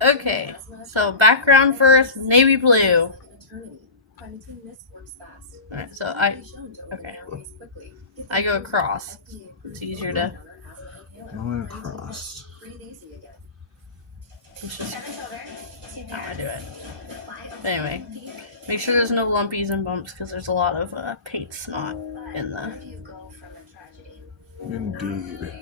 Okay, so background first, navy blue. Alright, so I go across. It's easier to... Going across. It's just how I do it. But anyway, make sure there's no lumpies and bumps because there's a lot of paint snot in the... Indeed.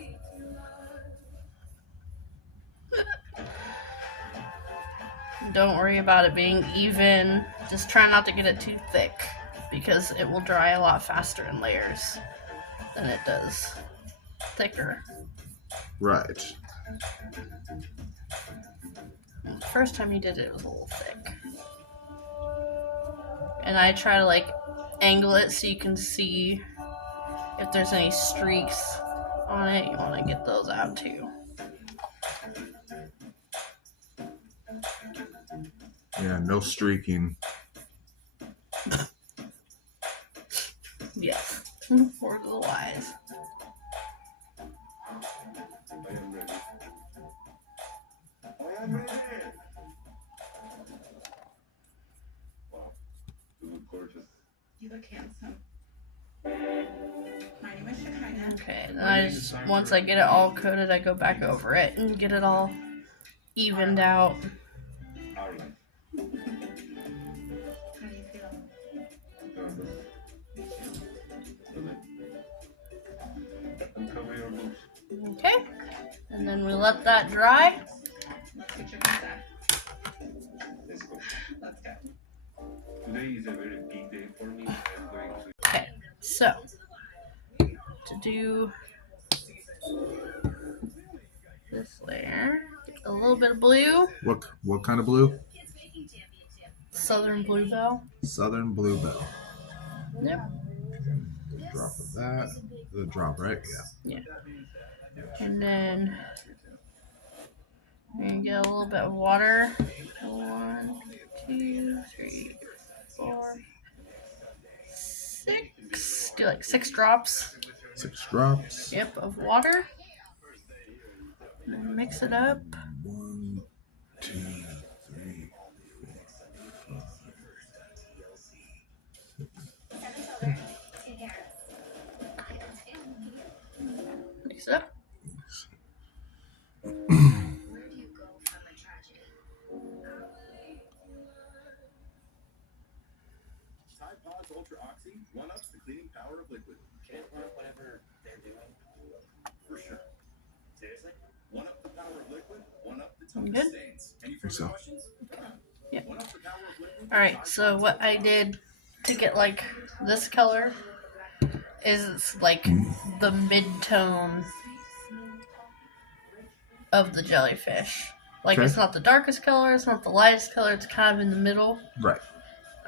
Don't worry about it being even. Just try not to get it too thick because it will dry a lot faster in layers than it does thicker. Right. The first time you did it, it was a little thick. And I try to like angle it so you can see if there's any streaks on it. You want to get those out too. Yeah, no streaking. Yes. For the wise. I am ready. Wow, you look gorgeous. You look handsome. My name is Shekinah. Okay, then once I get it all coated, I go back over it and get it all evened out. Our life. How do you feel? And cover your boobs. Okay, and then we let that dry. Let's get your back. Let's go. Let's go. Today is a very big day for me. I'm going to. Okay, so to do this layer, get a little bit of blue. What kind of blue? Southern bluebell. Southern bluebell. Yep. Drop of that. The drop, right? Yeah. And then we're gonna get a little bit of water. 1, 2, 3, 4, 6. Do like 6 drops. 6 drops. Yep, of water. And then mix it up. 1, 2, 3, 4, 5. Mix it up. Tide Pods Ultra Oxy one-ups the cleaning power of liquid. Can it work whatever they're doing? For sure. Seriously? One-up the power of liquid, one-up the I'm toughest good? stains. Any think so. further questions? Yeah. One-up the power of liquid. Alright, so what I did to get like this color is it's like the mid-tone of the jellyfish. Like Okay. it's not the darkest color, it's not the lightest color, it's kind of in the middle. Right.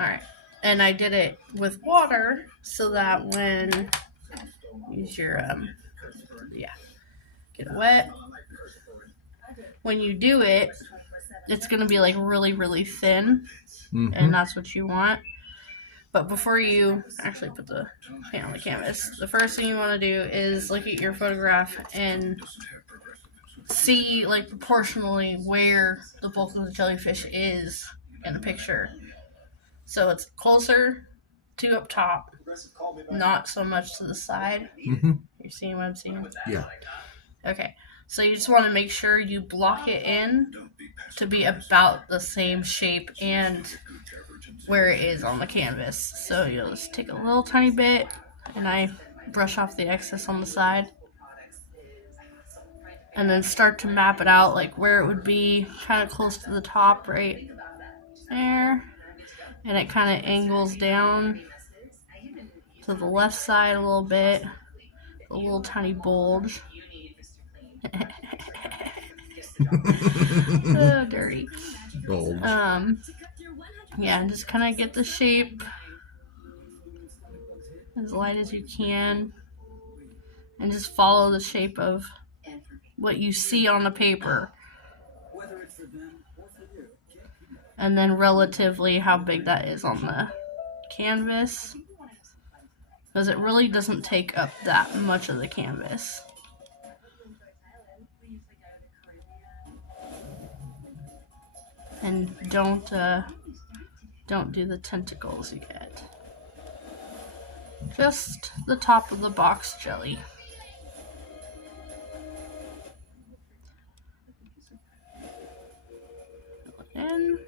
Alright. And I did it with water so that when use your get it wet. When you do it, it's gonna be like really, really thin. Mm-hmm. And that's what you want. But before you actually put the paint on the canvas, the first thing you want to do is look at your photograph and see, like, proportionally where the bulk of the jellyfish is in the picture. So it's closer to up top, not so much to the side. Mm-hmm. You seeing what I'm seeing? Yeah. Okay. So you just want to make sure you block it in to be about the same shape and where it is on the canvas. So you'll just take a little tiny bit and I brush off the excess on the side. And then start to map it out, like where it would be kind of close to the top right there. And it kind of angles down to the left side a little bit. A little tiny bulge. Oh, dirty. Bulge. Yeah, and just kind of get the shape as light as you can. And just follow the shape of what you see on the paper. And then relatively how big that is on the canvas. Because it really doesn't take up that much of the canvas. And don't do the tentacles yet. Just the top of the box jelly. And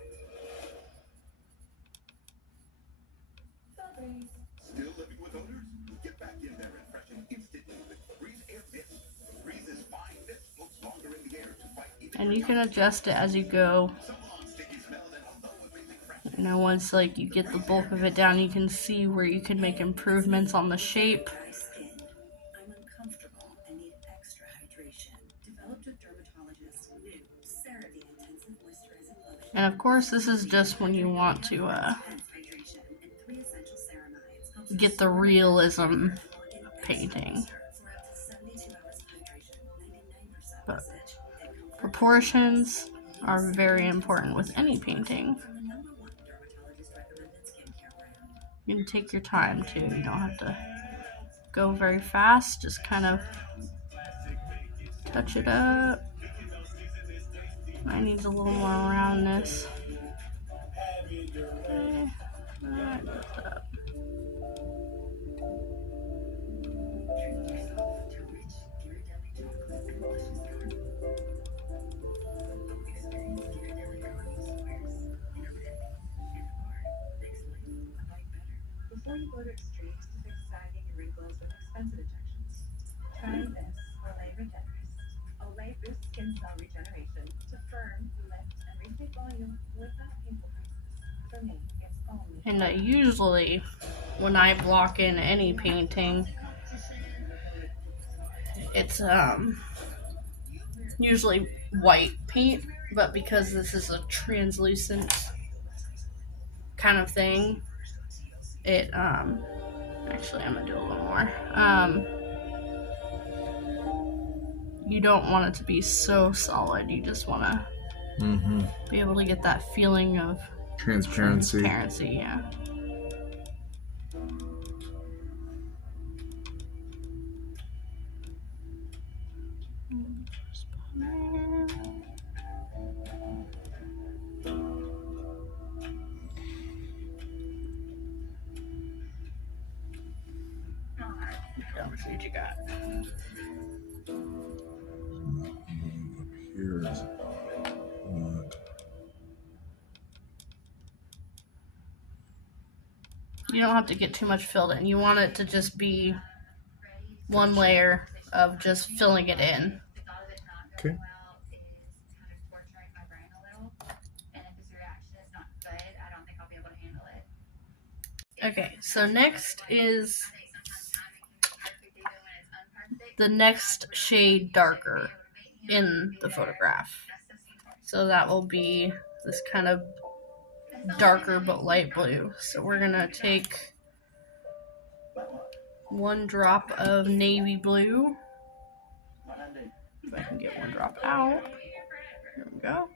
Still living with odors? Get back in there and freshen instantly with Breeze Air Mist. Breeze's fine mist floats longer in the air to fight even you can adjust it as you go. so long sticky smells and although amazing fresh. You know, once like you get the bulk of it down, you can see where you can make improvements on the shape. Dry skin. I'm uncomfortable and need extra hydration. Developed with dermatologist new CeraVe Intensive Moisturizing Lotion. And of course, this is just when you want to Intense hydration and 3 essential ceramides helps get the realism painting. for up to 72 hours of hydration, 99% But message, and comfort proportions are very important with any painting. from the #1 dermatologist recommended skincare brand. You can take your time too. You don't have to go very fast. Just kind of touch it up. Mine needs a little more roundness. Okay. Alright, that's up. Treat yourself to rich Ghirardelli chocolate and luscious dark. Experience Ghirardelli Colonial Squares in a red and a bar. Makes life a bite better. Before you go to extremes to fix sagging and wrinkles with expensive injections, try this Olay Regenerist. Olay boosts skin cell regeneration to firm, lift, and retake volume without painful process. For me, it's only And usually, when I block in any painting, it's usually white paint, but because this is a translucent kind of thing, it actually I'm gonna do a little more. You don't want it to be so solid. You just want to be able to get that feeling of Transparency. yeah. Let's see what you got. Up here is not. You don't have to get too much filled in. You want it to just be one layer of just filling it in. Okay. Okay, so next is the next shade darker in the photograph. So that will be this kind of darker but light blue. So we're gonna take 1 drop of navy blue. If I can get 1 drop out. There we go.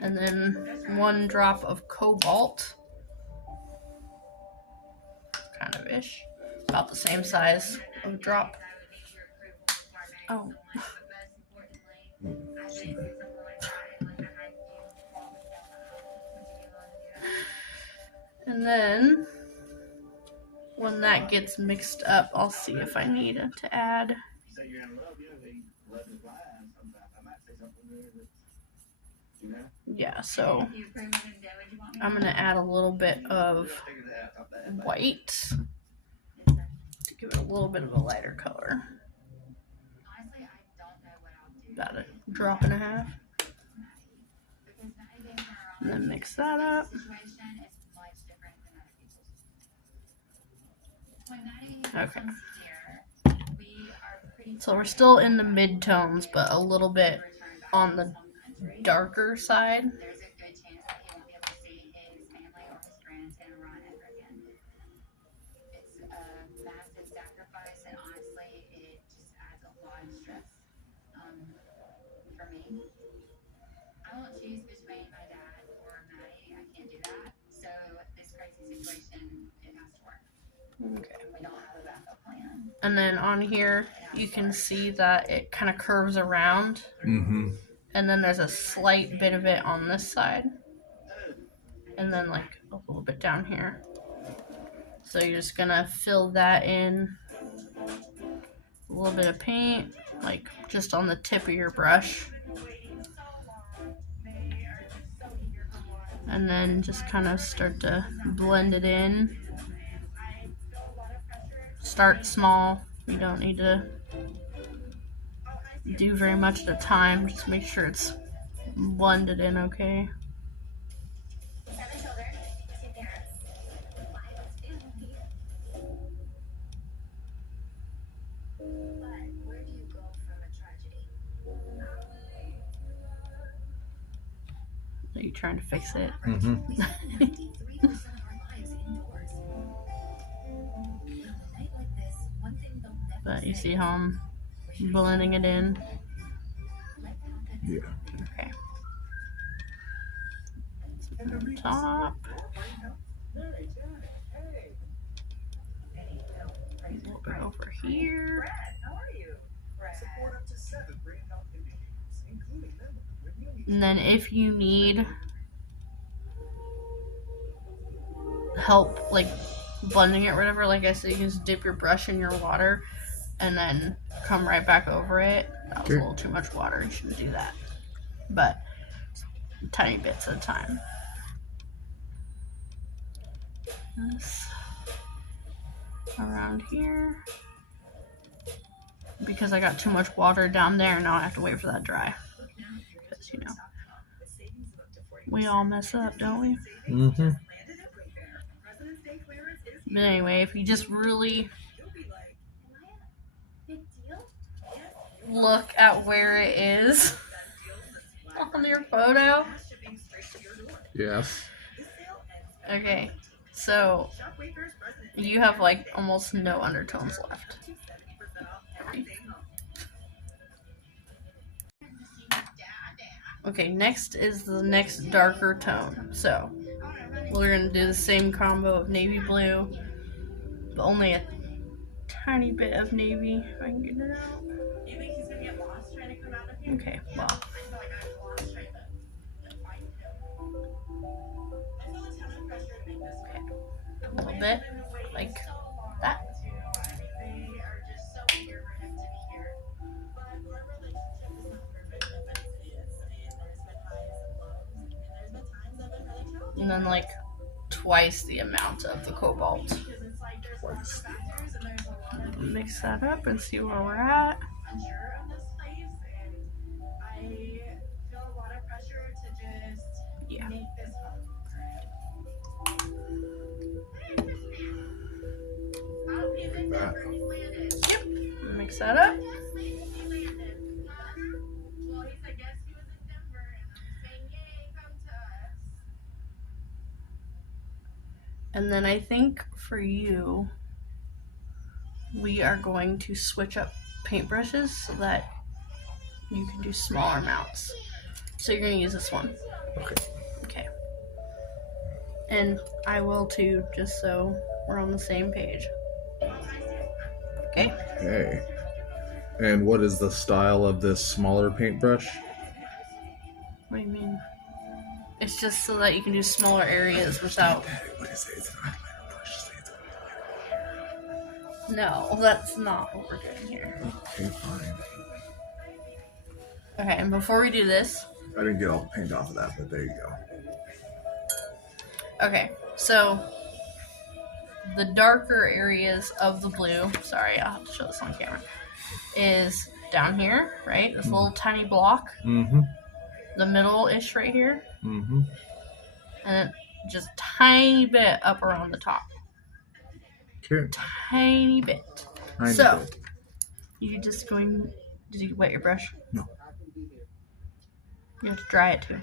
And then 1 drop of cobalt. Kind of ish. About the same size of drop. Oh. And then when that gets mixed up, I'll see if I need to add. Say you're in love, you know, they love to fly, and sometimes I might say something there that, you know. Yeah, so I'm gonna add a little bit of white to give it a little bit of a lighter color. About 1.5 drops. And then mix that up. Okay. So we're still in the mid-tones, but a little bit on the darker side. There's a good chance that he won't be able to see his family or his friends in Iran ever again. It's a massive sacrifice, and honestly, it just adds a lot of stress for me. I won't choose between my dad or Maddie. I can't do that. So this crazy situation, it has to work. Okay. We don't have a backup plan. And then on here, you can see that it kind of curves around. and then there's a slight bit of it on this side, and then like a little bit down here. So you're just gonna fill that in, a little bit of paint, like just on the tip of your brush, and then just kind of start to blend it in. Start small. You don't need to do very much at a time. Just make sure it's blended in okay. 7 children, 2 parents, 5 family. But where do you go from a tragedy? Are you trying to fix it? Mm-hmm. 93% of our lives indoors. On a night like this, one thing they'll never But you say see how I'm blending it in? Yeah. Okay. On top. A little bit over here. Support up to 7 brain health initiatives, including them. And then if you need help like blending it or whatever, like I said, you can just dip your brush in your water and then come right back over it. That was a little too much water. You shouldn't do that. But tiny bits at a time. This around here. Because I got too much water down there, now I have to wait for that to dry. Because, you know, we all mess up, don't we? Mm-hmm. But anyway, if you just really Big deal? look at where it is on your photo. Yes. Okay, so you have like almost no undertones left. Okay, next is the next darker tone. So we're gonna do the same combo of navy blue, but only a tiny bit of navy. If I can get it out. Okay, well. Okay, a little bit like that. And then like twice the amount of the cobalt. Twice. Mix that up and see where we're at. Yeah. Like that. Yep. Mix that up. And then I think for you, we are going to switch up paintbrushes so that you can do smaller amounts. So you're going to use this one. Okay. Okay. And I will too, just so we're on the same page. Okay? Okay. And what is the style of this smaller paintbrush? What do you mean? It's just so that you can do smaller areas without... What is it? It's an eyeliner brush. Say it's an eyeliner. No, that's not what we're doing here. Okay, fine. Okay, and before we do this... I didn't get all the paint off of that, but there you go. Okay, so the darker areas of the blue, sorry, I'll have to show this on camera, is down here, right? This little tiny block. Mm-hmm. The middle-ish right here. Mm-hmm. And then just tiny bit up around the top. Okay. Tiny bit. Tiny So, bit. you're just going... Did you wet your brush? No. You have to dry it too.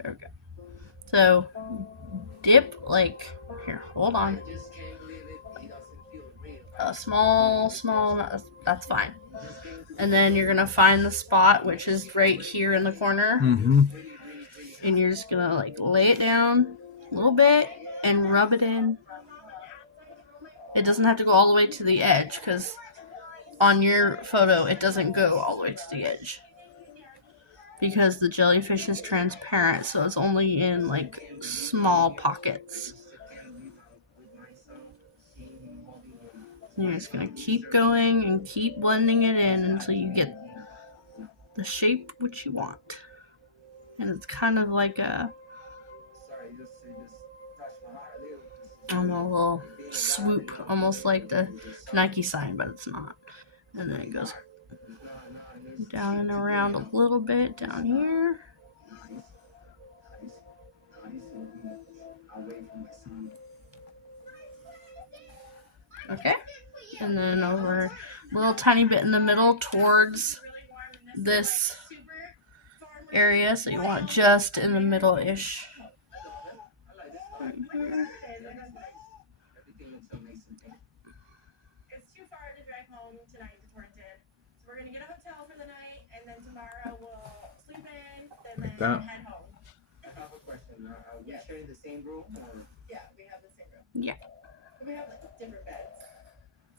There we go. So, dip, like... Here, hold on. Small, that's fine. And then you're gonna find the spot, which is right here in the corner. Mm-hmm. And you're just gonna like lay it down a little bit and rub it in. It doesn't have to go all the way to the edge, because on your photo it doesn't go all the way to the edge. because the jellyfish is transparent, so it's only in like small pockets. You're just gonna keep going and keep blending it in until you get the shape which you want. And it's kind of like a little swoop, almost like the Nike sign, but it's not. And then it goes down and around a little bit down here. Okay. And then over a little tiny bit in the middle towards this area. So you want it just in the middle-ish. Right here. It's too far to drive home tonight to Torrington. So we're gonna get a hotel for the night, and then tomorrow we'll sleep in, and then head home. I have a question. Are we sharing the same room or? Yeah, we have the same room. Yeah. We have like different beds.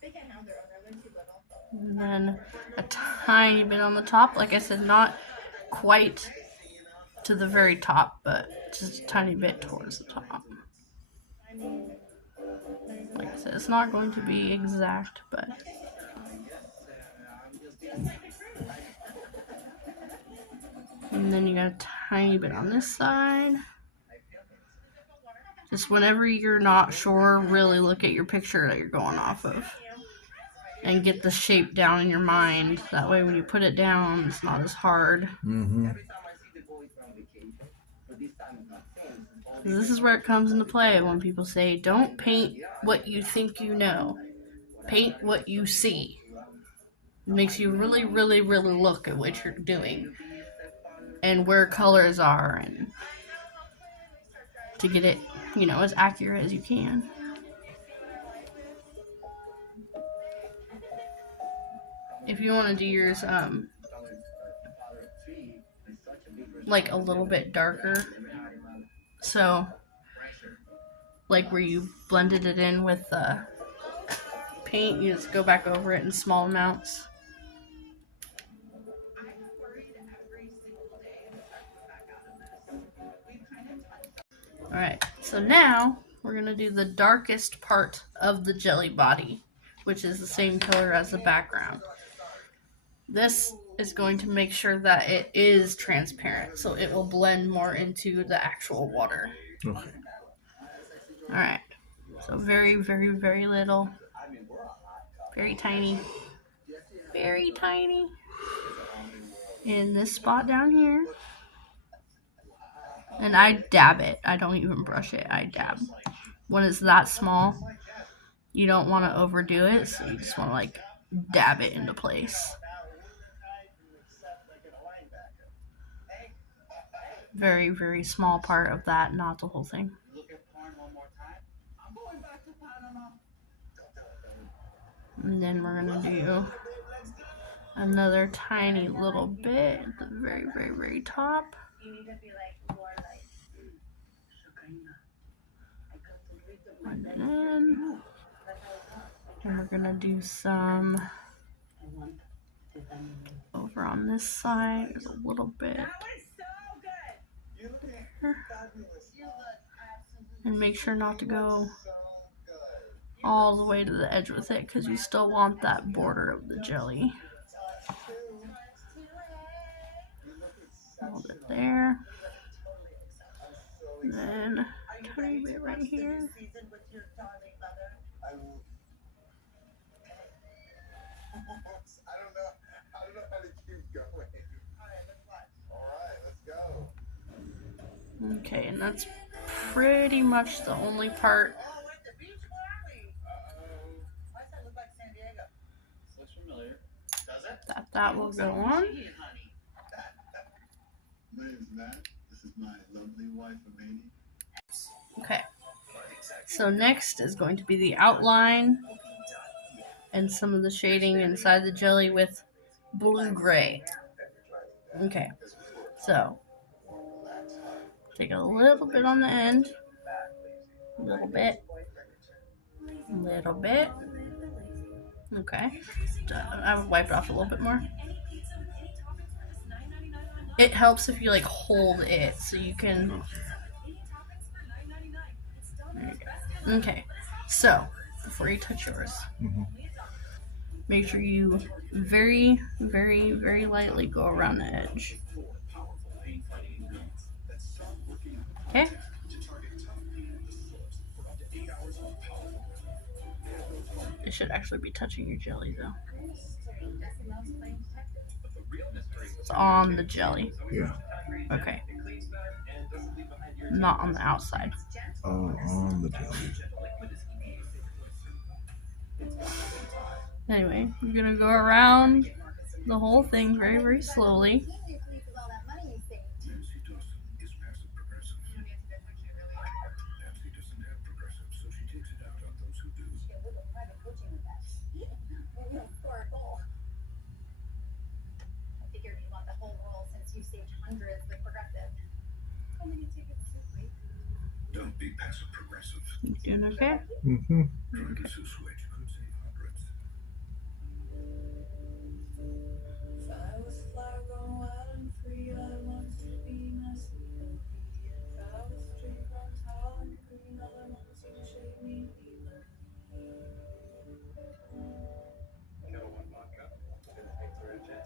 They can't have their own room, they're too little. And then a tiny bit on the top. Like I said, not quite to the very top, but just a tiny bit towards the top. Like I said, it's not going to be exact, but... And then you got a tiny bit on this side. Just whenever you're not sure, really look at your picture that you're going off of. And get the shape down in your mind. That way when you put it down, it's not as hard. Mm-hmm. This is where it comes into play when people say, don't paint what you think you know. Paint what you see. It makes you really, really, really look at what you're doing. And where colors are. And to get it, you know, as accurate as you can. If you want to do yours, like a little bit darker. So, like where you blended it in with paint, you just go back over it in small amounts. Alright, so now we're going to do the darkest part of the jelly body, which is the same color as the background. This is going to make sure that it is transparent, so it will blend more into the actual water. Okay. Alright, so very, very, very little. Very tiny. Very tiny. In this spot down here. And I dab it. I don't even brush it. I dab. When it's that small, you don't want to overdo it, so you just want to like dab it into place. Very, very small part of that, not the whole thing. And then we're going to do another tiny little bit at the very, very, very top. And we're going to do some over on this side. There's a little bit. And make sure not to go all the way to the edge with it, because you still want that border of the jelly. A little bit there. And then a tiny bit right here. I don't know how to keep going. Alright, let's go. Okay, and that's pretty much the only part that will go on. My name's Matt. This is my lovely wife, Amani. Okay, so next is going to be the outline and some of the shading inside the jelly with blue-gray. Okay, so take a little bit on the end, a little bit, okay, I would wipe it off a little bit more. it helps if you like hold it so you can. There you go. Okay, so before you touch yours, make sure you very, very, very lightly go around the edge. Okay. It should actually be touching your jelly though. It's on the jelly. Yeah. Okay. Not on the outside. Oh, on the jelly. Anyway, you're gonna go around the whole thing very, very slowly. Don't be passive progressive. You doing okay? Mm-hmm. Trying to switch could save hundreds. If I was fly grown wild and free, I want to be messy and free. If I was tree grown tall and green, all I want to shape me deeper. Kettle One vodka and a Victoria gin.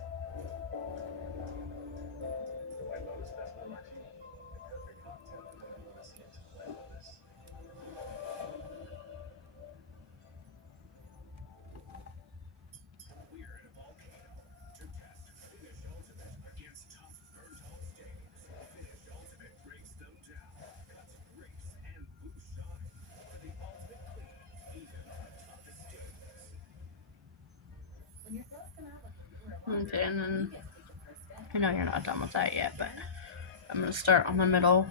The White Lotus Vespa Martini, the perfect cocktail for a Lotus hint of White Lotus. We're in a volcano. To test Finish Ultimate against tough burnt-out stains. Finish Ultimate breaks them down, cuts grease and boosts shine for the ultimate clean, even on the toughest stains. Okay, and then I know you're not done with that yet, but I'm gonna start on the middle.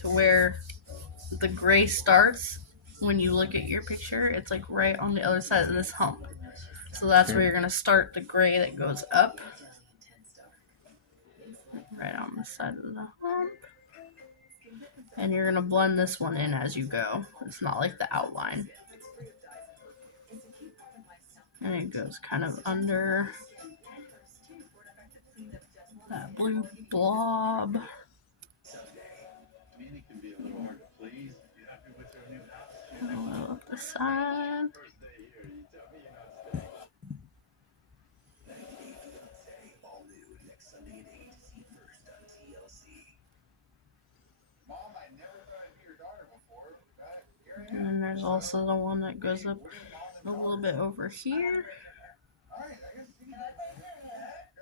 To where the gray starts when you look at your picture, it's like right on the other side of this hump. So that's where you're gonna start the gray that goes up. Right on the side of the hump. And you're gonna blend this one in as you go. It's not like the outline. And it goes kind of under that blue blob. Manny can be a little hard to please. You happy with your new house? A little up the side. First day here, you tell me you're not staying. All new next Sunday at 8. See first on TLC. Mom, I never thought I'd be your daughter before, but here I am. And then there's also the one that goes up a little bit over here. All right, I guess you can.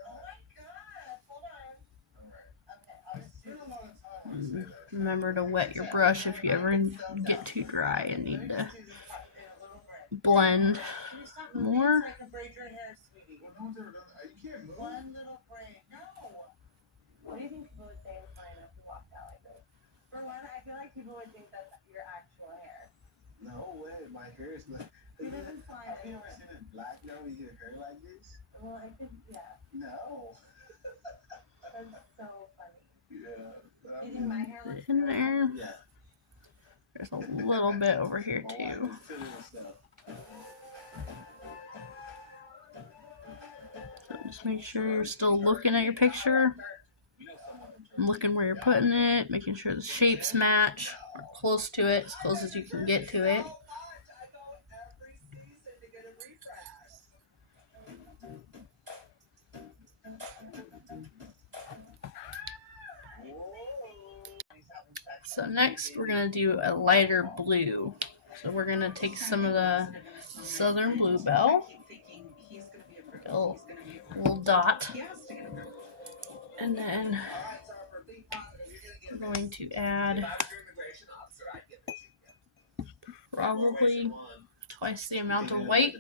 Oh my god, hold on. I spent a lot of time on say that. Remember to wet your brush if you ever get too dry and need to blend more. Well, no one's ever done that. You can't move. One little break. No. What do you think people would say if you walked out like this? For one, I feel like people would think that's your actual hair. No way, my hair is like. It doesn't fly Have you ever anywhere. seen a black guy with your hair like this? Well, I think, yeah. No. That's so funny. Yeah. Do you think my hair looks In good? there. Yeah. There's a little bit over here My wife too. is filling stuff. So just make sure you're still looking at your picture. And looking where you're putting it, making sure the shapes match, or close to it, as close as you can get to it. So next we're going to do a lighter blue. So we're going to take some of the Southern Bluebell, a little dot, and then we're going to add probably twice the amount of white.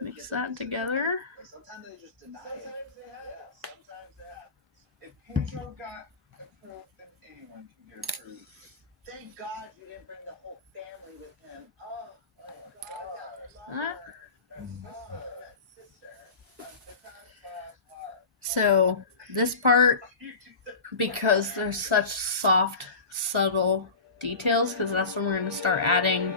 Mix that together. Sometimes they just deny it. Sometimes they have. If Pedro got approved, then anyone can get approved. Thank God you didn't bring the whole family with him. Oh my God. So this part because there's such soft, subtle details, because that's when we're going to start adding,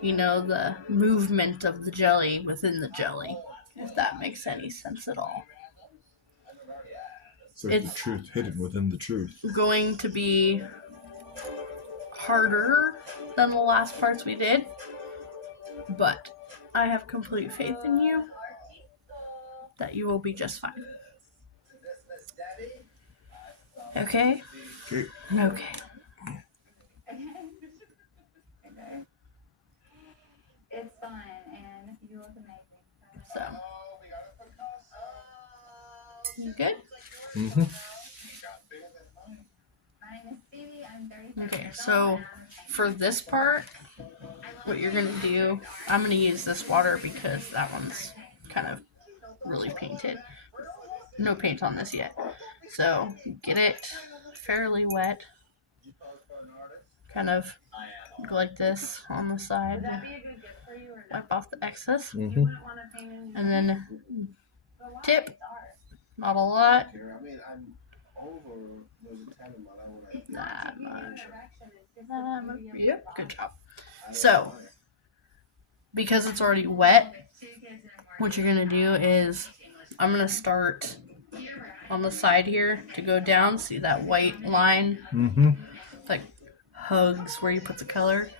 you know, the movement of the jelly within the jelly, if that makes any sense at all. So the truth hidden within the truth. Going to be harder than the last parts we did, but I have complete faith in you that you will be just fine. Okay? Okay. Okay. Okay. It's fun, and you look amazing. So, you good? Mm-hmm. My name is Stevie. I'm 33 Okay, years so old, for this part, what you're gonna do, I'm gonna use this water because that one's kind of really painted. No paint on this yet. So get it fairly wet. Kind of go like this on the side. Wipe off the excess. Mm-hmm. And then tip. Not a lot. That much. That much. Yep, good job. So, because it's already wet, what you're going to do is, I'm going to start on the side here to go down. See that white line? Mm-hmm. Like hugs where you put the color.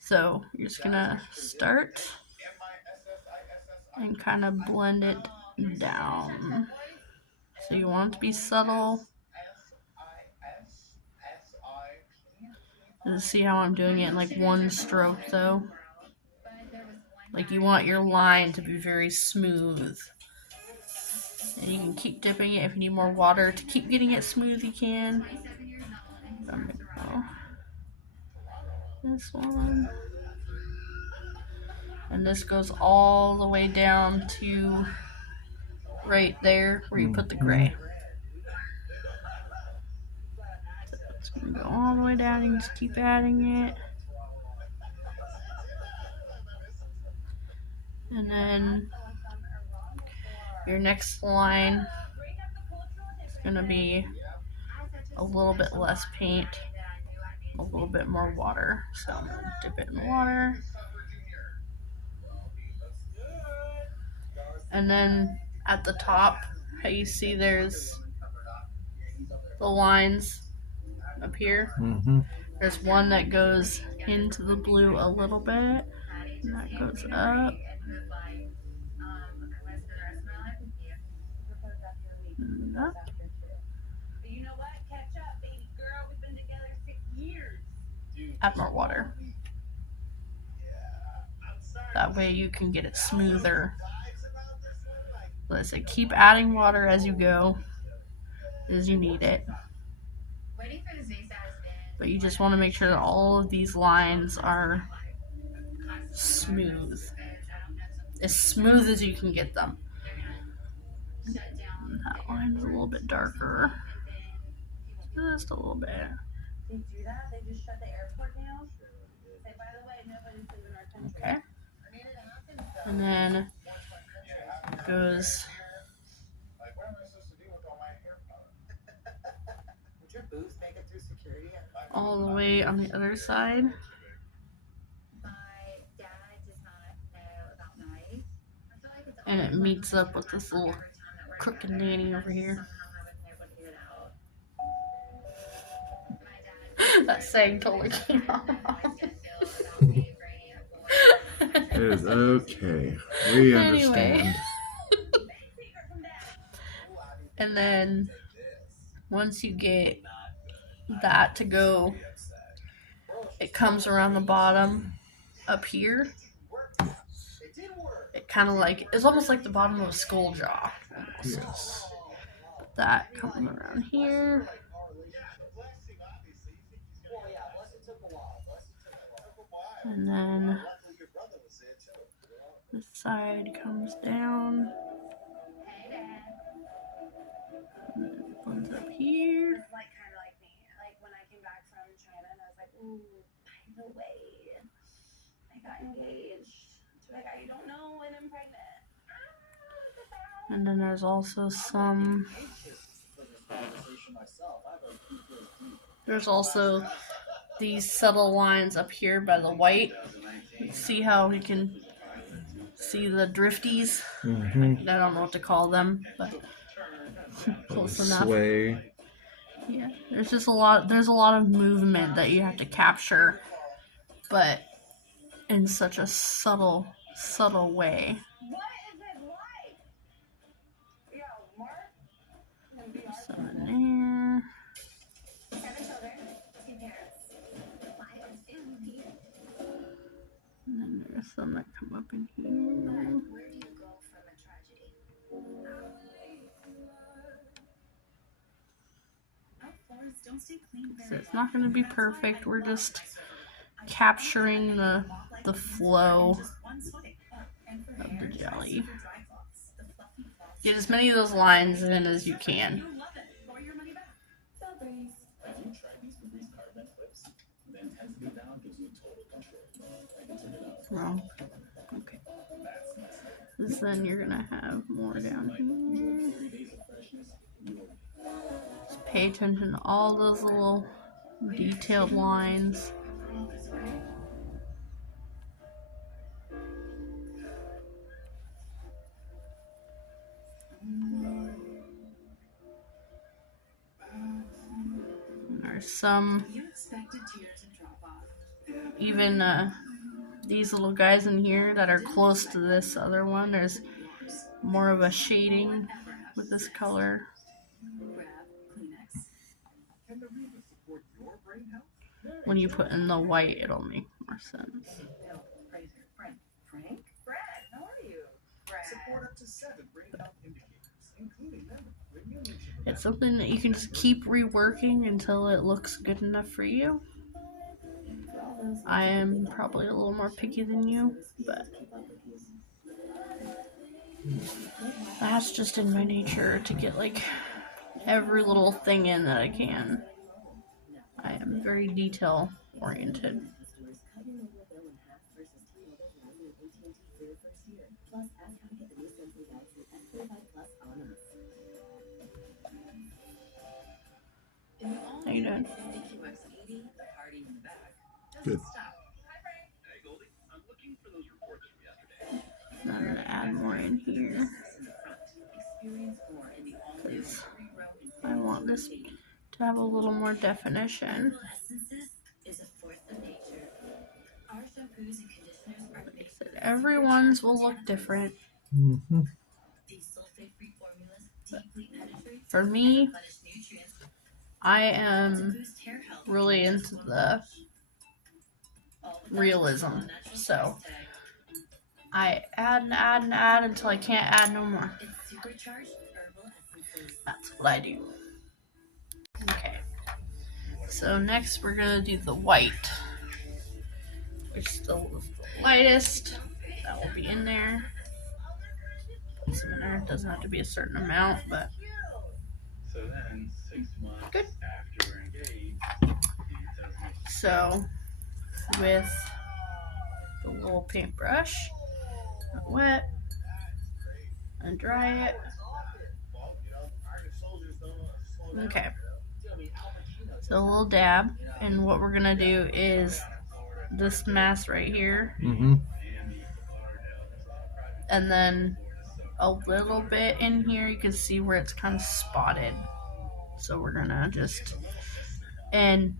So, you're just going to start and kind of blend it down. So you want it to be subtle. And see how I'm doing it in like one stroke though? Like you want your line to be very smooth. And you can keep dipping it if you need more water to keep getting it smooth, you can. I'm gonna go this one. And this goes all the way down to right there where you put the gray. So it's gonna go all the way down, you can just keep adding it. And then your next line is gonna be a little bit less paint, a little bit more water. So I'm gonna dip it in the water. And then at the top, how you see there's the lines up here. Mm-hmm. There's one that goes into the blue a little bit, and that goes up. And up. You know what? Catch up, baby girl. We've been together 6 years. Add more water. That way you can get it smoother. Like I said, keep adding water as you go, as you need it. But you just want to make sure that all of these lines are smooth. As smooth as you can get them. And that line's a little bit darker. Just a little bit. They do that? They just shut the airport down? Say, by the way, nobody's leaving our country. Okay. And then it goes Like, what am I supposed to do with all my hair product? Would your booth make it through security? all the way on the other side. My dad does not know about knives. I feel like it's And it meets up with this little crooked nanny over here. That saying totally came out wrong. It is okay. We understand. And then once you get that to go, it comes around the bottom up here. It kind of like, it's almost like the bottom of a skull jaw. Almost. Yes. That comes around here. And then this side comes down. And then it blends up here. Like, kind of like me. Like, when I came back from China and I was like, ooh, by the way, I got engaged to a guy you don't know and I'm pregnant. And then there's also some There's also these subtle lines up here by the white. See how we can see the drifties? Mm-hmm. I don't know what to call them, but close enough. Sway. Yeah, there's a lot of movement that you have to capture, but in such a subtle way. What is it like? Yo, Mark? Some in there. 7 children, 2 parents. Wild family. And then there's some that come up in But here. where do you go from a tragedy? So it's not going to be perfect. We're just capturing the flow of the jelly. Get as many of those lines in as you can. Wrong. Okay. So then you're gonna have more down here. Just pay attention to all those little detailed lines. There's some even these little guys in here that are close to this other one. There's more of a shading with this color. When you put in the white, it'll make more sense. Frank? Fred, how are you? Support up to 7 brain health indicators, including memory. It's something that you can just keep reworking until it looks good enough for you. I am probably a little more picky than you, but that's just in my nature to get like every little thing in that I can. I am very detail oriented. How you doing? Good. I'm gonna add more in here because I want this to have a little more definition. Like I said, everyone's will look different. Mm-hmm. For me, I am really into the realism, so I add and add and add until I can't add no more. That's what I do. Okay, so next we're gonna do the white, which is the lightest. That will be in there. Put some in there. It doesn't have to be a certain amount, but So then, 6 months good. after we're engaged, So with the little paintbrush, wet and dry it. Okay. So a little dab, and what we're gonna do is this mass right here, Mm-hmm. and then a little bit in here. You can see where it's kind of spotted. So we're gonna just and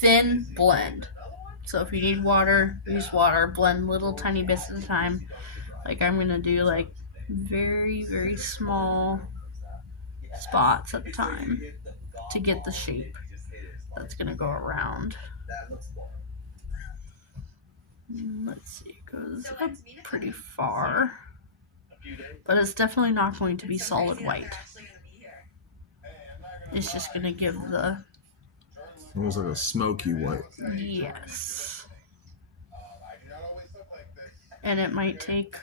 thin blend. So if you need water, use water. Blend little tiny bits at a time. Like I'm gonna do like very, very small spots at a time to get the shape that's gonna go around. Let's see, it goes up pretty far, but it's definitely not going to be solid white. It's just gonna give the Almost like a smoky white. yes, and it might take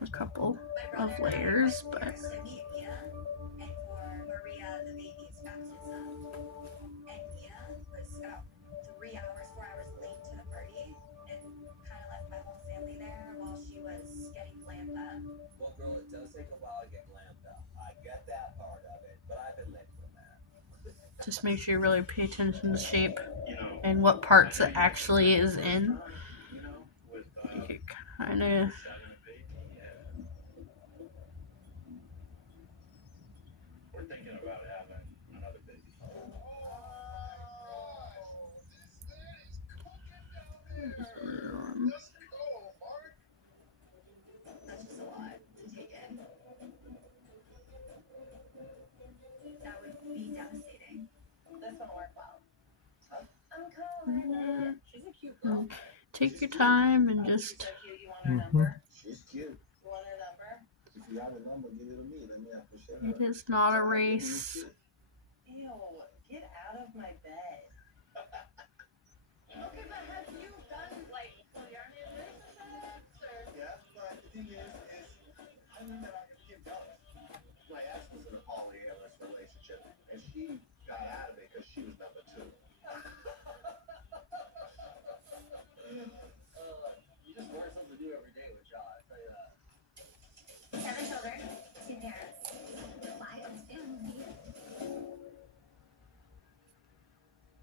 a couple of layers, but And for Maria, the baby's baptism. And Mia was about 3 hours, 4 hours late to the party and kind of left my whole family there while she was getting glammed up. Well, girl, it does take a while to get glammed up. I get that part of it. Just make sure you really pay attention to shape and what parts it actually is in. You can kind of. We're thinking about having another baby. That's just a lot to take in. That would be devastating. This won't work well. I'm calling it. She's a cute girl. Take your time and just. So cute. You want her number? She's cute. You want her number? If you got a number, give it to me. Let me appreciate It is not a race. Ew, get out of my bed. Okay, but have you done like polyamorous relationships or? Yeah, but the thing is I mean that I can keep going. My ex was in a polyamorous relationship, and she got out of it because she was number 2. You just learn something new every day with y'all, I tell you that. 7 children, 2 parents, 5 family.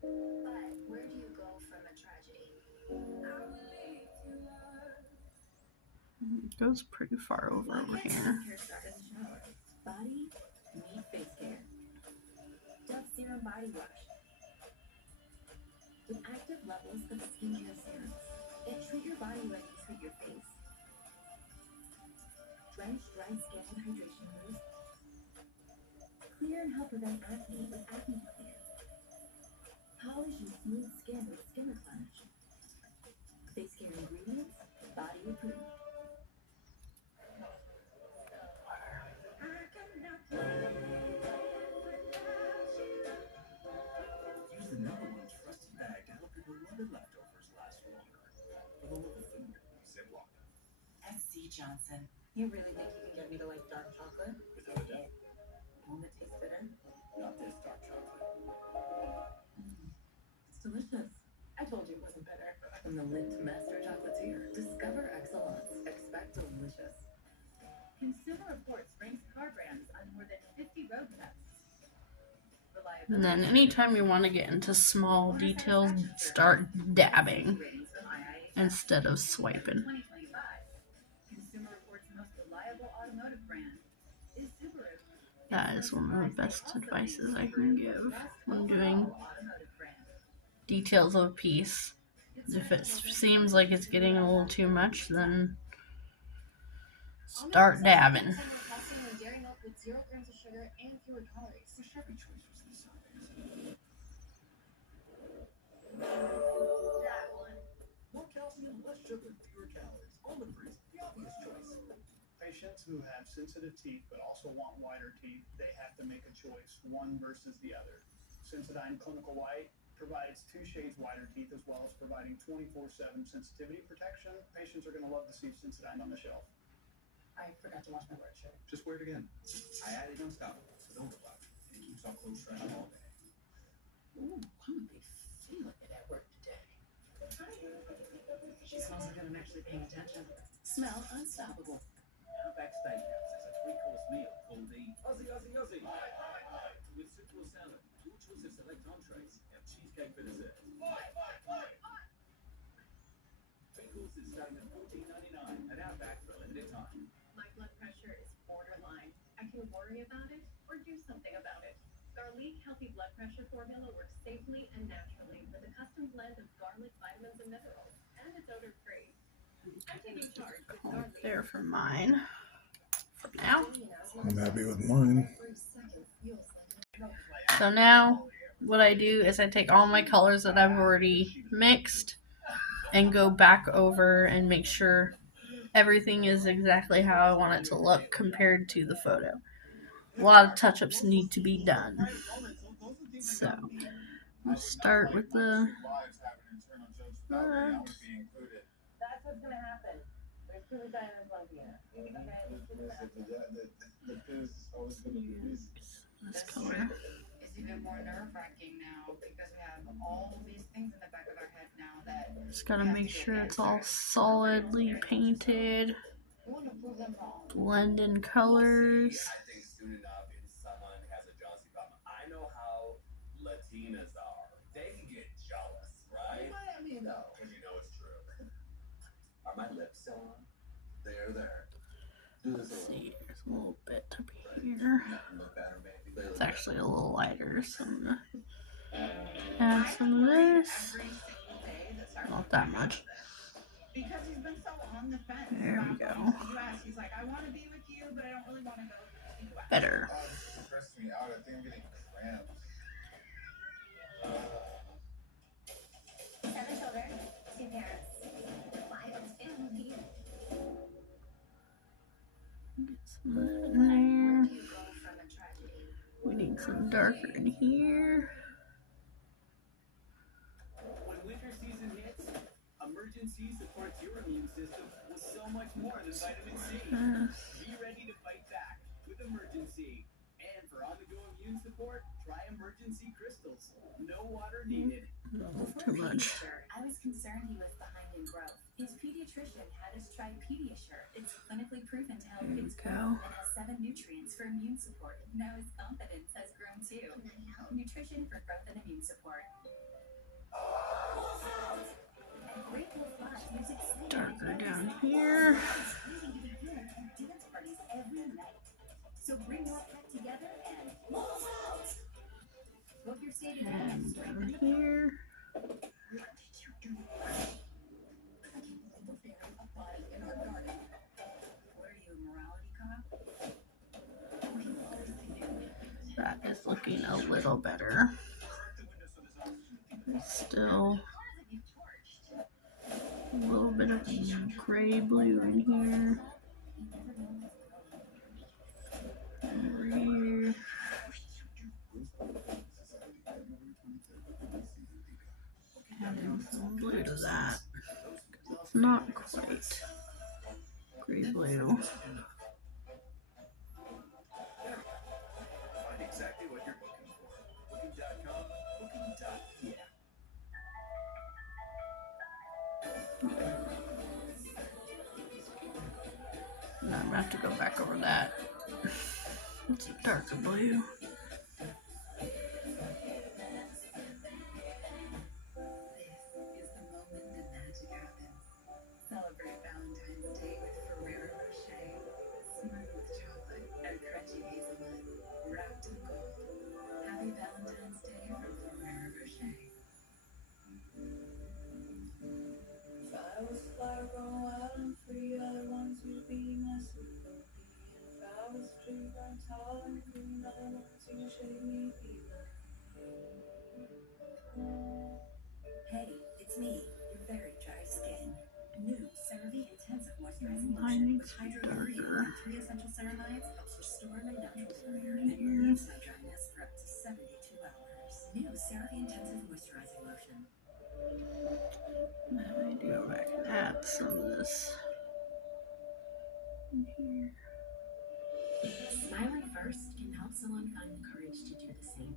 But where do you go from a tragedy? It goes pretty far over here. Hair start in the shower. Body, meat, face care. Dove Serum Body Wash. With active levels of skincare serums that treat your body like you treat your face. Drench dry skin with hydration boost. Clear and help prevent acne with acne clear. Polish and smooth skin with skin replenish. Face care ingredients, body approved. Use the #1 trusted bag to help your beloved leftovers last longer. For the love of food, Ziploc. S.C. Johnson. You really think you can get me to like dark chocolate? Without a doubt. Won't it taste bitter? Not this dark chocolate. It's delicious. I told you it wasn't bitter. From the Lindt Master Chocolatier, discover excellence. Expect delicious. Consumer Reports ranks car brands on more than 50 road tests. And then anytime you want to get into small details, start dabbing instead of swiping. 2025. Consumer Reports most reliable automotive brand is Subaru. That is one of the best advices I can give when doing details of a piece. If it seems like it's getting a little too much, then start dabbing. Dairy milk with 0 grams of sugar and fewer calories. Wish every choice was this obvious. That one. More calcium, less sugar, fewer calories. Almond Freeze, the obvious choice. Patients who have sensitive teeth but also want whiter teeth, they have to make a choice, one versus the other. Sensodyne Clinical White provides 2 shades whiter teeth as well as providing 24/7 sensitivity protection. Patients are going to love to see Sensodyne on the shelf. I forgot to wash my word shirt. Just wear it again. I added Unstoppable, so don't go out. And it keeps our clothes fresh all day. Ooh, I'm a big feeling it at work today. She smells like I'm actually paying attention. Smell Unstoppable. Outback Steakhouse has a 3-course meal called the Aussie Aussie Aussie. With simple salad, 2 choices select entrees, and cheesecake for dessert. 3 courses starting at $14.99 at Outback for a limited time. My blood pressure is borderline. I can worry about it or do something about it. Garlic Healthy Blood Pressure Formula works safely and naturally with a custom blend of garlic, vitamins, and minerals. And it's odor-free. I'm taking charge with garlic. There for mine. For now. I'm happy with mine. So now what I do is I take all my colors that I've already mixed and go back over and make sure everything is exactly how I want it to look compared to the photo. A lot of touch-ups need to be done. So let's start with the That's what's gonna happen. There's 2 vaginas, 1 penis. this color. It's even more nerve-wracking now because we have all these things in the back of our head now that Just gotta make sure it's all solidly painted. we want to prove them wrong. Blend in colors. I think soon enough, if someone has a jealousy problem, I know how. Let's Tina's are. They get jealous, right? Why at me though? Because you know it's true. Are my lips still on? They're there. Do this Let's a little. see, there's a little bit up here. Look better, baby. They It's look actually a little lighter, so I'm gonna add some of this. Not that much. Because he's been so on the fence. There we go. About going to the US. He's like, I want to be with you, but I don't really want to go to the US. Better. Oh, this is stressing me out. I think I'm getting cramps. Seven children, 2 parents, 5 family. Get some of that in there. We need some darker in here. When winter season hits, emergency supports your immune system with so much more than vitamin C. Be ready to fight back with Emergency. And for on-the-go immune support, try Emergency Crystals. No water needed. Too much. I was concerned he was behind in growth. His pediatrician had us try Pediasure. It's clinically proven to help kids grow and has 7 nutrients for immune support. Now his confidence has grown too. Nutrition for growth and immune support. And Great Wolf Lodge music Darker down here. dance parties every night. So bring your pet together and book your stay today and strengthen Down the here. What are you, a morality cop? That is looking a little better. Still a little bit of gray blue in here. Over here. Adding some blue to that. It's not quite gray blue. Find exactly what you're looking for. Booking.com, booking.yeah. Now I'm gonna have to go back over that. It's a darker blue. Is the moment that magic happens. Celebrate Valentine's Day with Ferrero Rocher. Smooth chocolate and crunchy hazelnut. Wrapped in gold. Happy Valentine's Day from Ferrero Rocher. If I was fly, grown wild and free, I'd want to be my sweet baby. If I was tree grown tall and green, I'd want to shade me be my Hey, it's me, your very dry skin. New CeraVe Intensive Moisturizing Mine Lotion needs with to be hydrogen darker. and 3 essential ceramides helps restore my natural barrier and relieves my dryness for up to 72 hours. New CeraVe Intensive Moisturizing Lotion. Now I need to go back and add some of this in here. Smiling first can help someone find the courage to do the same.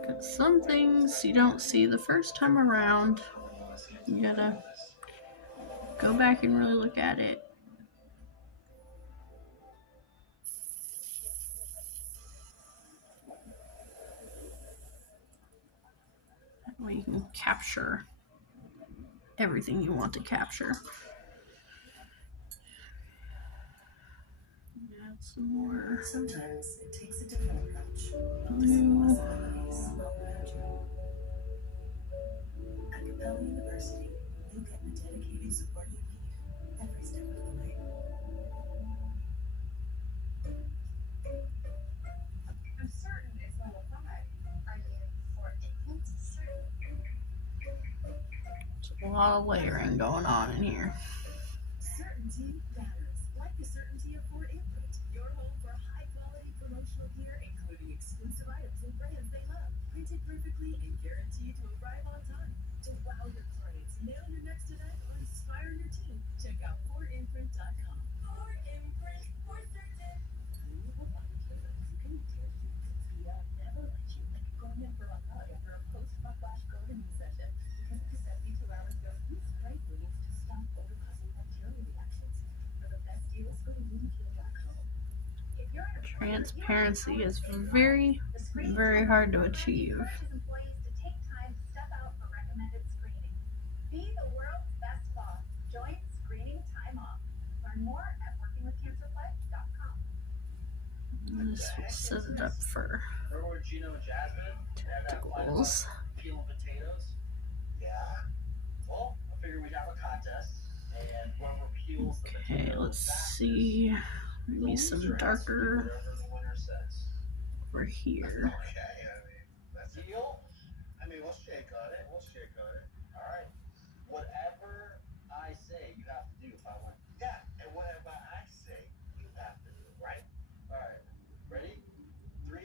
Because some things you don't see the first time around. You gotta go back and really look at it. That way you can capture everything you want to capture. Add some more Sometimes it takes a different approach. blue. Possibilities all around you. At Capella University, you'll get the dedicated support you need every step of the way. I'm certain it's level 5. Are you for infants? There's a lot of layering going on in here. Certainty matters, like the certainty of Ford Imprint. Your home for high-quality promotional gear, including exclusive items and brands they love. Printed perfectly and guaranteed to arrive on time. To wow your clients, nail your next event, or inspire your team, check out FordImprint.com. Ford Imprint, for certain. You will find killers who can tear you to never let you, like going in for a hug after a post-backlash gardening session. Because after 72 hours goes, use spray bleeds to stop odor-causing bacterial reactions. For the best deals, transparency is very, very hard to achieve. Encourages employees to take time to step out for recommended screening. Be the world's best boss. Join Screening Time Off. Learn more at workingwithcancerpledge.com. This will set it up for Remember Gino and Jasmine? They had that fight about tentacles. peeling potatoes? Yeah. Well, I figured we'd have a contest, and whoever peels the Okay, potato let's fastest, see. the Maybe some loser has to do darker whatever the winner says. over here. Okay, I mean, that's a deal. I mean, we'll shake on it. We'll shake on it. All right. Whatever I say, you have to do if I win. Yeah, and whatever I say, you have to do, right? All right. Ready? 3,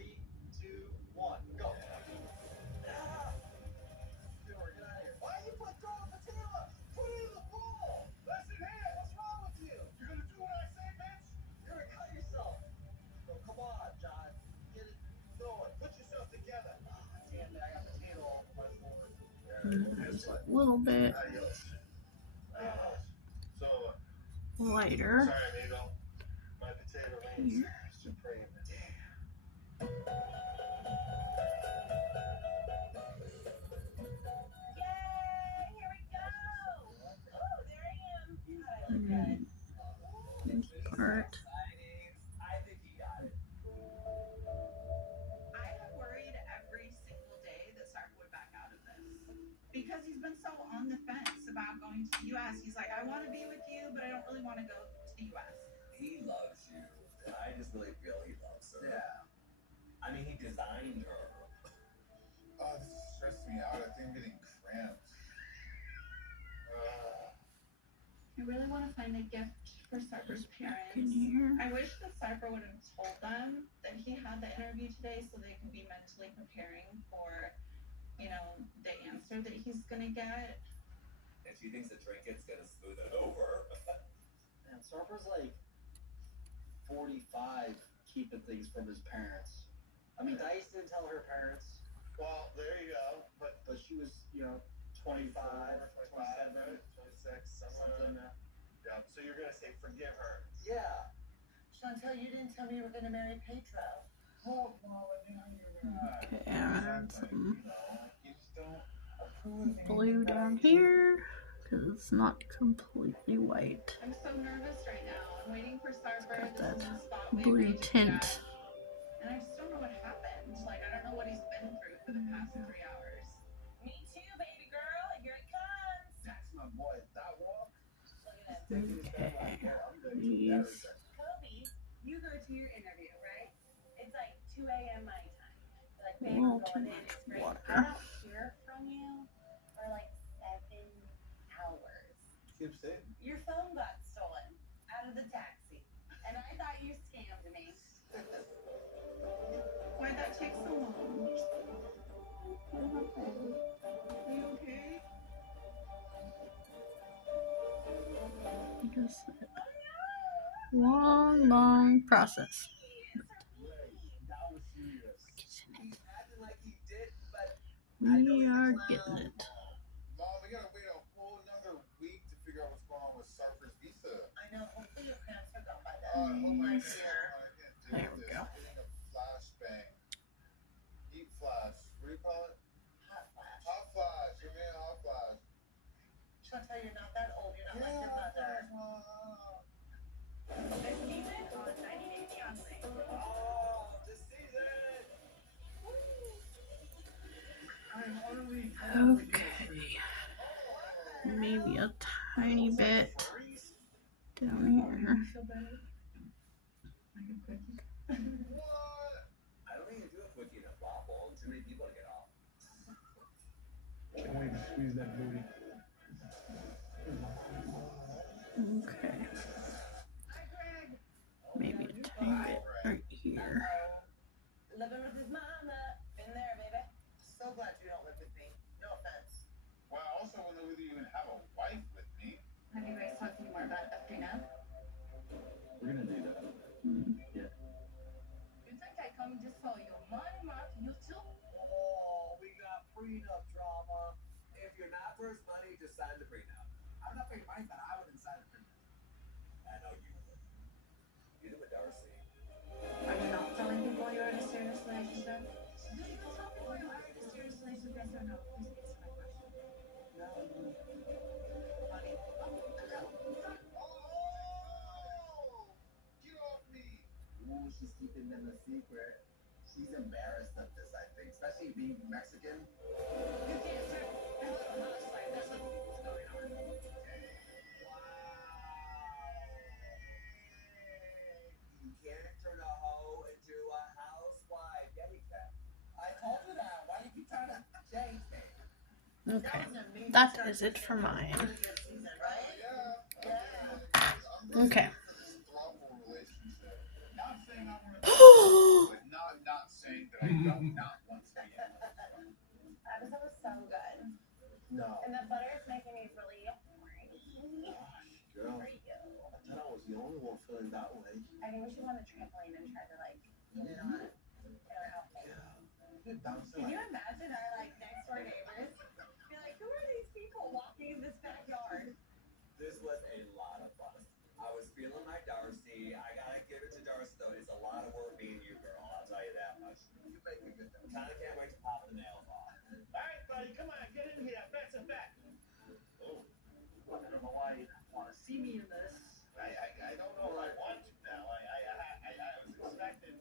2, 1, go. Ah! Stewart, get out of here. Why you put throwing potato? Put it in the bowl. Listen here. What's wrong with you? You're gonna do what I say, bitch? You're gonna cut yourself. So come on, John. Get it. Throw it. Put yourself together. Ah, damn it. I got potato all over my floor. There's a little bit Adios. Adios. So, lighter sorry, amigo. My potato reigns here. supreme. Yay! Here we go! Oh, there I am. And then this part. I think he got it. I have worried every single day that Sark would back out of this because he's been so on the fence about going to the U.S. He's like, I want to be with you, but I don't really want to go to the U.S. He loves you. I just really feel he loves her. Yeah. I mean, he designed her. Oh, this is stressing me out. I think I'm getting cramps. I really want to find a gift for Sarper's in parents. here. I wish that Sarper would have told them that he had the interview today so they could be mentally preparing for, you know, the answer that he's gonna get. And she thinks the trinket's gonna smooth it over. Man, Sarper's like 45 keeping things from his parents. I mean, Dice didn't tell her parents. Well, there you go. But she was, you know, 25, 27, 26, something. Yeah. So you're gonna say forgive her? Yeah. Chantel, you didn't tell me you were gonna marry Pedro. Oh, well, I mean, Okay, add some You just don't approve of blue anything down that I do. here because it's not completely white. I'm so nervous right now. I'm waiting for Sarper. Got This that is the spot we blue agreed to tint. get. And I just don't know what happened. Like, I don't know what he's been through for the past 3 hours. Me too, baby girl. Here it comes. That's my boy. That walk. Look at him. Okay, I'm good. these. Kobe, you go to your interview, right? It's like 2 a.m. my time. You're like, A babe, little we're too going in. much It's great. water. I don't hear from you for like 7 hours. Keep saying. Your phone got stolen out of the taxi, and I thought you scammed me. Why'd that take so long? Are you okay? Just a long process. That was serious. He's acting like he did, but We are getting it. Mom, we gotta wait a whole another week to figure out what's going on with Sarper's visa. I know. Hopefully your parents are gone by Oh, I then. hope My I dear. can't There deal we with go. this. Getting a flashbang. Heat flash. What do you call it? Hot flash. Hot flash. Give me a hot flash. Chantel, you're not that old. You're not like your mother. This season on 90 Day Fiancé. oh, this season. I'm utterly Okay. Maybe a tiny bit down here. So bad. Like a quickie. What? I don't think you do a quickie in a waffle. Too many people to get off. Can't wait to squeeze that booty. Okay. Maybe a tiny bit right here. Living with his mama. Been there, baby. So glad you don't live with me. No offense. Well, I also wonder whether you even have a wife with me. Have you guys talked anymore about Katrina? We're gonna do that. You think I come just for your money, Mark? You too? Oh, we got prenup drama. If you're not for his money, just sign the prenup. I'm not paying money, but I wouldn't sign a prenup. I know you would. You do it, Darcy. I would not relationship? Tell me where you are in a serious relationship, yes or no. Please answer my question. No. Honey. Oh! Get off me! Ooh, she's keeping them a secret. She's embarrassed of this, I think, especially being Mexican. You can't say what's going on. You can't turn a hoe into a housewife. Yeah, you can. I told you that. Why do you keep trying to change me? Okay, that is it for mine. Okay. Not saying I want to be, but not saying that I don't not want to be. That episode was so good. No. And the butter is making me really hungry. Gosh, girl. For you. I thought I was the only one feeling that way. I think we should go on the trampoline and try to like get it on in our outfit. You're bouncing Can you like imagine our like next door neighbors? Be like, who are these people walking in this backyard? this was a lot of fun. I was feeling my Darcy. I gotta give it to Darcy though. It's a lot of work being you, girl. I'll tell you that much. You make me good though. Kinda can't wait to pop the nails off. Alright, buddy, come on, get in here. Back to back. Oh. I don't know why you want to see me in this. I don't know if I want to now. I was expecting,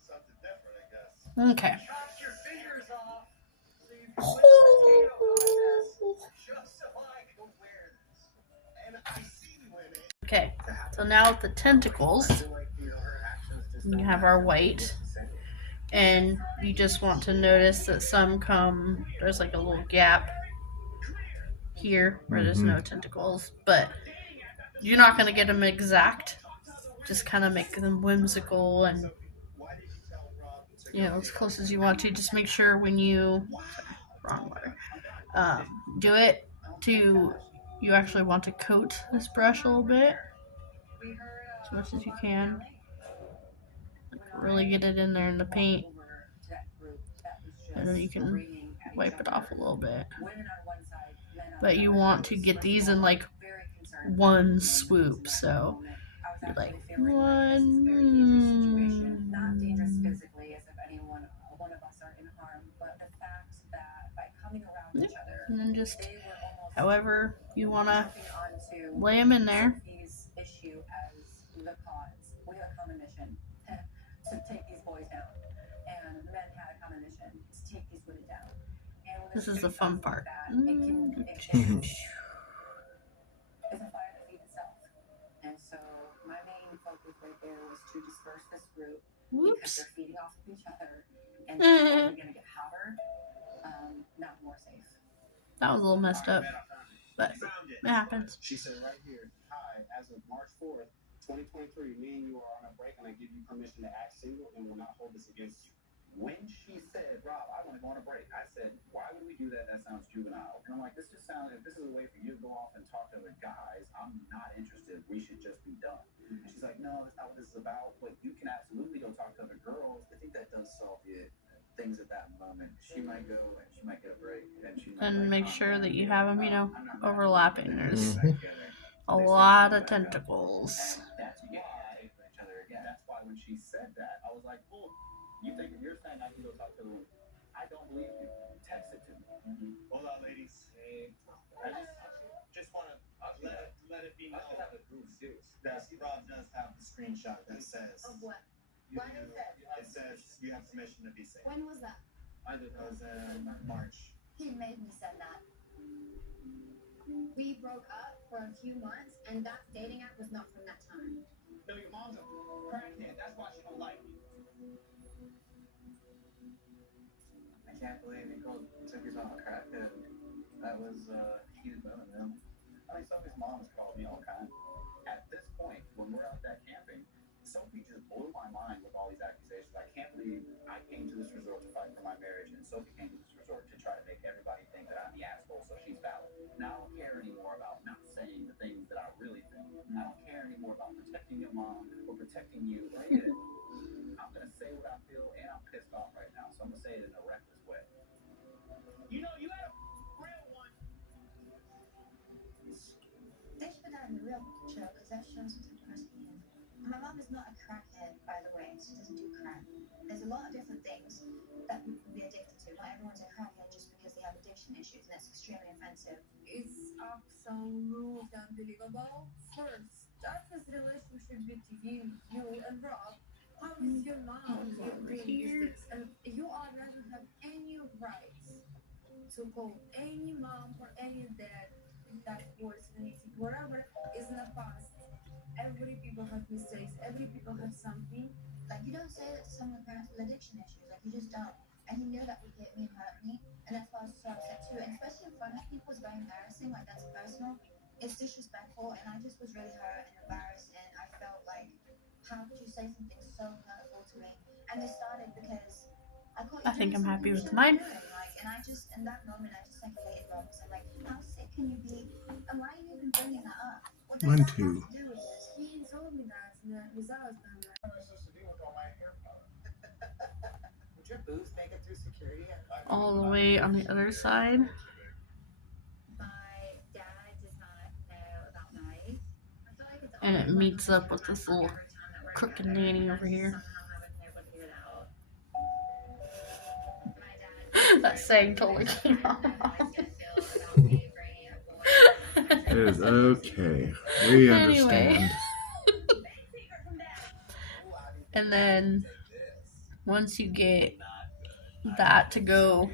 something different, I guess. Okay. Chop your fingers off. So you can win the potato contest. Just so I can wear this. And I see you in it. Okay. So now with the tentacles, you have our white, and you just want to notice that some come. There's like a little gap here where there's no tentacles, but you're not gonna get them exact. Just kind of make them whimsical and as close as you want to. Just make sure when you wrong word do it to you actually want to coat this brush a little bit as much as you can. Like really get it in there in the paint, and then you can wipe it off a little bit. But you want to get these in like one swoop, so you're like one. Not dangerous physically, as if one of us are in harm, but the fact that by coming around each other, and then just however you want to lay them in there. Sophie's issue as the cause. We had a common mission to take these boys down, and men had a common mission to take these women down. And when This is the fun part. It's a fire that feeds itself. And so my main focus right there was to disperse this group because they're feeding off of each other, and they're going to get hotter, not more safe. That was a little messed up, but it happens. She said right here, hi, as of March 4th, 2023, me and you are on a break, and I give you permission to act single and will not hold this against you. When she said, Rob, I want to go on a break, I said, why would we do that? That sounds juvenile. And I'm like, this just sounds, if this is a way for you to go off and talk to other guys, I'm not interested. We should just be done. And she's like, no, that's not what this is about. But you can absolutely go talk to other girls. I think that does solve it. Things at that moment. She might go and she might get a break. And she might And like, make sure that you have them, overlapping. There's a They lot start of to go back up. tentacles. And that's why each other again. That's why when she said that, I was like, well, you're saying I can go talk to the woman. I don't believe you. Text it to me. Hold on, ladies. I just want to let it be known that Rob does have the screenshot that says. Of what? You, What is it? It says you have permission to be safe. When was that? It was March. He made me send that. We broke up for a few months, and that dating app was not from that time. No, your mom's a crackhead. That's why she don't like me. I can't believe Nicole took his mom a crackhead. That was heated moment, man. I mean, Sophie's mom's called me all kinds. At this point, when we're out that camping, Sophie just blew my mind with all these accusations. I can't believe I came to this resort to fight for my marriage, and Sophie came to this resort to try to make everybody think that I'm the asshole, so she's valid. Now I don't care anymore about not saying the things that I really think. I don't care anymore about protecting your mom or protecting you or anything. I'm going to say what I feel, and I'm pissed off right now, so I'm going to say it in a reckless way. You know, you had a real one. They should put that in the real show, because that shows what type of person he is. My mom is not a crackhead, by the way. She doesn't do crack. There's a lot of different things that people can be addicted to. Not everyone's a crackhead just because they have addiction issues, and that's extremely offensive. It's absolutely unbelievable. First, start this relationship between you and Rob. How is your mom doing these things? And you are doesn't have any rights to call any mom or any dad that works in anything. Whatever is in the past. Every people have mistakes. Every people have something. Like, you don't say that to someone with parents with addiction issues. Like, you just don't. And he knew that would hit me and hurt me. And that's why I was so upset too. And especially in front of people is very embarrassing. Like, that's personal. It's disrespectful. And I just was really hurt and embarrassed. And I felt like, how could you say something so hurtful to me? And it started because I caught you I think doing I'm something happy you with shouldn't mine. be doing. Like, and I just, in that moment, I just like hated Rob. Because I'm like, how sick can you be? And why are you even bringing that up? What does Mine that too. have to do with this? He told me that in the results. And What am I supposed to do with all my hair color? Would your boobs make it through security? All the way on the other side. My dad does not know about Maddie. I feel like it's And it always like meets on up with this little every time that we're crooked together, nanny and I over here. somehow haven't been able to figure it out. My dad That saying totally came I off. don't know how he's gonna feel about me bringing a boy. It is okay. We Anyway. understand. And then once you get that to go